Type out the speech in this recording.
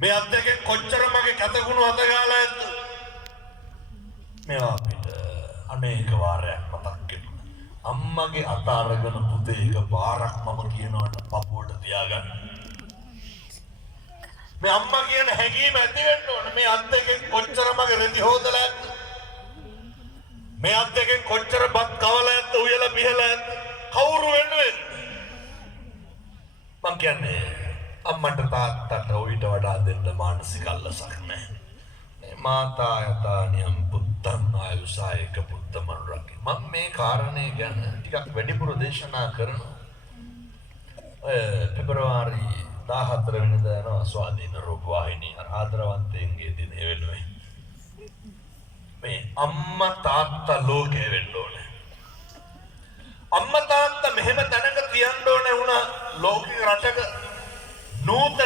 මේ අත් දෙකෙන් කොච්චර මගේ කැතගුණ අතගාලා ඇද්ද? මේවා අපිට අනේක වාරයක් මතක් වෙනවා. අම්මගේ අත අරගෙන පුතේ එක පාරක් මම කියනවට පපුවට තියාගන්න. මේ අම්මා කියන හැඟීම ඇති වෙන්න ඕන. මේ අත් දෙකෙන් කොච්චර මගේ රෙදි හොදලා ඇද්ද? මේ අත් දෙකෙන් කොච්චර බත් කවලා ඇද්ද? උයලා පිහලා ඇද්ද? කවුරු වෙනුවෙන්ද? මං කියන්නේ අම්මට තාත්තට ඔයිට වඩා දෙන්න මානසික අල්ලසක් නැහැ. මේ මාතා යතානියම් පුත්තං ආයුසායක පුත්තමන් රකි. මම මේ කාරණේ ගැන ටිකක් වැඩිපුර දේශනා කරනවා. පෙබරවාරි 14 වෙනිදා යනවා ස්වාධීන රූපවාහිනී ආදරවන්තයින්ගේ දිනේ වෙනුවෙන්. මේ අම්මා තාත්තා ලෝකේ වෙන්න ඕනේ. අම්මා තාත්තා මෙහෙම තැනක තියන්න ඕනේ වුණා ලෝකික රටක නූතන